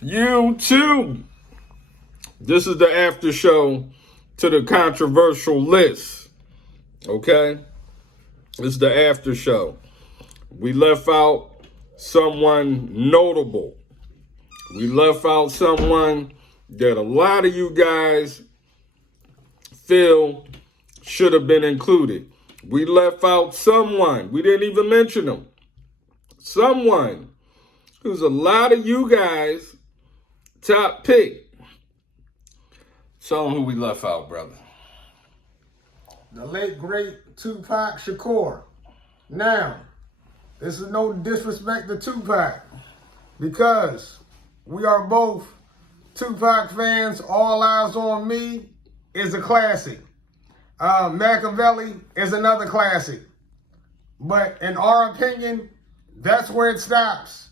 You too. This is the after show to the controversial list. Okay? It's the after show. We left out someone notable. We left out someone that a lot of you guys feel should have been included. We left out someone. We didn't even mention him. Someone who's a lot of you guys top pick. Tell them who we left out, brother. The late, great Tupac Shakur. Now, this is no disrespect to Tupac, because we are both Tupac fans. All Eyes on Me is a classic. Machiavelli is another classic. But in our opinion, that's where it stops.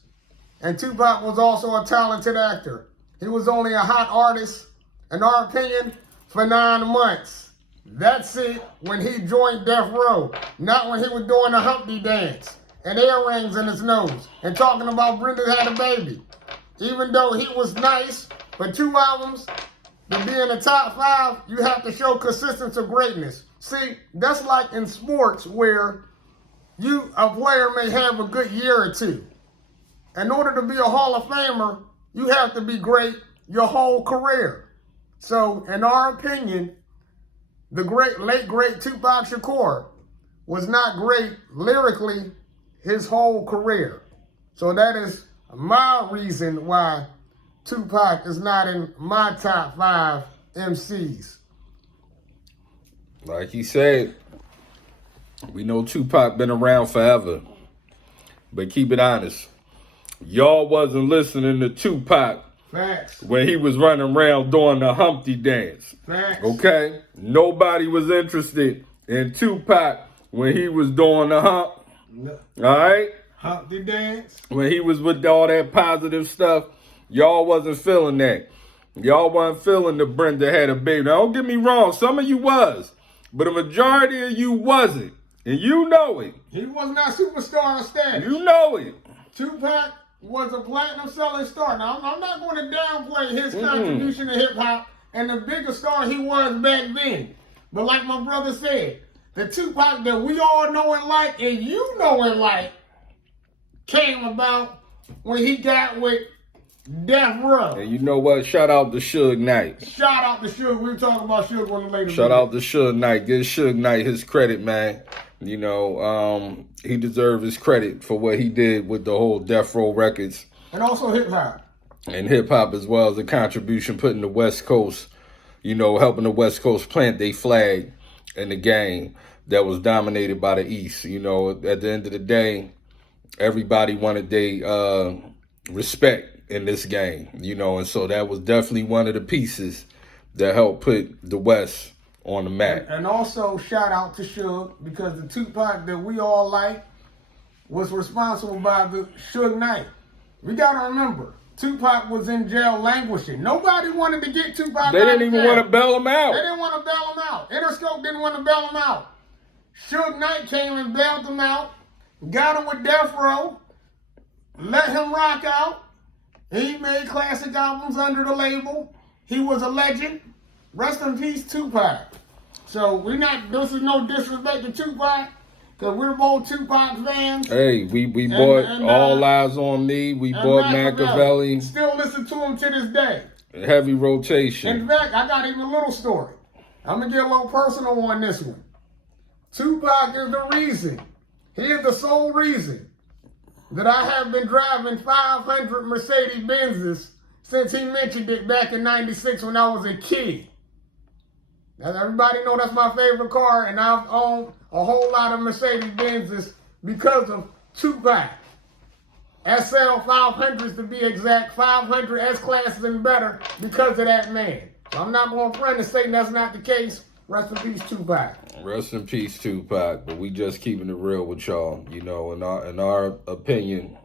And Tupac was also a talented actor. He was only a hot artist, in our opinion, for 9 months. That's it, when he joined Death Row. Not when he was doing the Humpty dance and earrings in his nose and talking about Brenda had a baby. Even though he was nice for 2 albums, to be in the top 5, you have to show consistency of greatness. See, that's like in sports where a player may have a good year or two. In order to be a Hall of Famer, you have to be great your whole career. So, in our opinion, the late great Tupac Shakur was not great lyrically his whole career. So that is my reason why Tupac is not in my top 5 MCs. Like he said, we know Tupac been around forever. But keep it honest. Y'all wasn't listening to Tupac Facts. when he was running around doing the Humpty dance. Facts. Okay? Nobody was interested in Tupac when he was doing the hump. No. All right? Humpty dance. When he was with all that positive stuff, y'all wasn't feeling that. Y'all wasn't feeling the Brenda had a baby. Now, don't get me wrong. Some of you was. But a majority of you wasn't. And you know it. He was not superstar status. You know it. Tupac was a platinum selling star. Now, I'm not going to downplay his contribution to hip hop and the biggest star he was back then. But like my brother said, the Tupac that we all know and like, and you know and like, came about when he got with Death Row. And you know what? Shout out to Suge Knight. Shout out to Suge. We were talking about Suge on the later. Shout out to Suge Knight. Give Suge Knight his credit, man. You know, he deserves his credit for what he did with the whole Death Row Records. And also hip hop. And hip hop as well as a contribution putting the West Coast, you know, helping the West Coast plant their flag in the game that was dominated by the East. You know, at the end of the day, everybody wanted their respect in this game, you know, and so that was definitely one of the pieces that helped put the West on the map. And also shout out to Suge, because the Tupac that we all like was responsible by the Suge Knight. We gotta remember, Tupac was in jail languishing. Nobody wanted to get Tupac They out didn't of even jail. want to bail him out. They didn't want to bail him out. Interscope didn't want to bail him out. Suge Knight came and bailed him out, got him with Death Row, let him rock out. He made classic albums under the label. He was a legend. Rest in peace, Tupac. So this is no disrespect to Tupac, because we're both Tupac fans. Hey, we bought All Eyes on Me. We bought Machiavelli. Still listen to him to this day. Heavy rotation. In fact, I got even a little story. I'm going to get a little personal on this one. Tupac is the reason. He is the sole reason that I have been driving 500 Mercedes-Benzes since he mentioned it back in '96 when I was a kid. Now, everybody know that's my favorite car, and I've owned a whole lot of Mercedes-Benzes because of Tupac. SL 500s to be exact, 500 S-classes and better because of that man. So I'm not going to front and say that's not the case. Rest in peace, Tupac. Rest in peace, Tupac. But we just keeping it real with y'all. You know, in our opinion,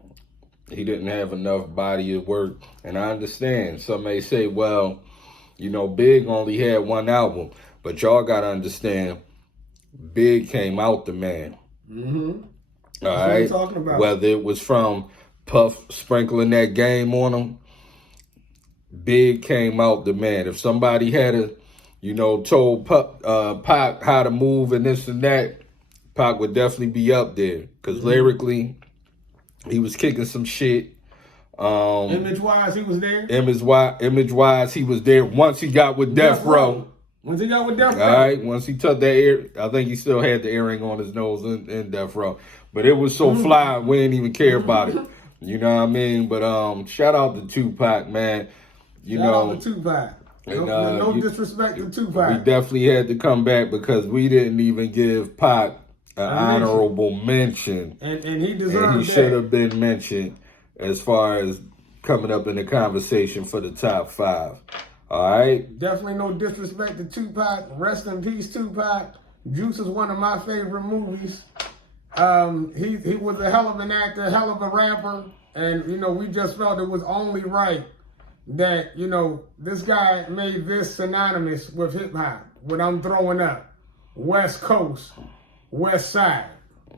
he didn't have enough body of work. And I understand. Some may say, well, you know, Big only had 1 album. But y'all got to understand, Big came out the man. Mm-hmm. All right? Talking about. Whether it was from Puff sprinkling that game on him, Big came out the man. If somebody had told Pac how to move and this and that, Pac would definitely be up there. Because lyrically, he was kicking some shit. Image-wise, he was there. Image-wise, he was there once he got with Death Row. Once he got with Death Row. All right, once he took that ear, I think he still had the earring on his nose in Death Row. But it was so fly, we didn't even care about it. You know what I mean? But shout out to Tupac, man. Shout out to Tupac. No disrespect to Tupac. We definitely had to come back because we didn't even give Pac an honorable mention. And he deserved And he should have been mentioned as far as coming up in the conversation for the top 5. All right? Definitely no disrespect to Tupac. Rest in peace, Tupac. Juice is one of my favorite movies. He was a hell of an actor, a hell of a rapper. And, we just felt it was only right that, this guy made this synonymous with hip-hop. What I'm throwing up. West Coast, West Side.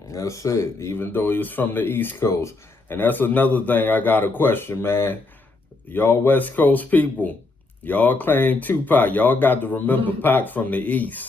That's it. Even though he was from the East Coast. And that's another thing I got a question, man. Y'all West Coast people, y'all claim Tupac. Y'all got to remember Pac from the East.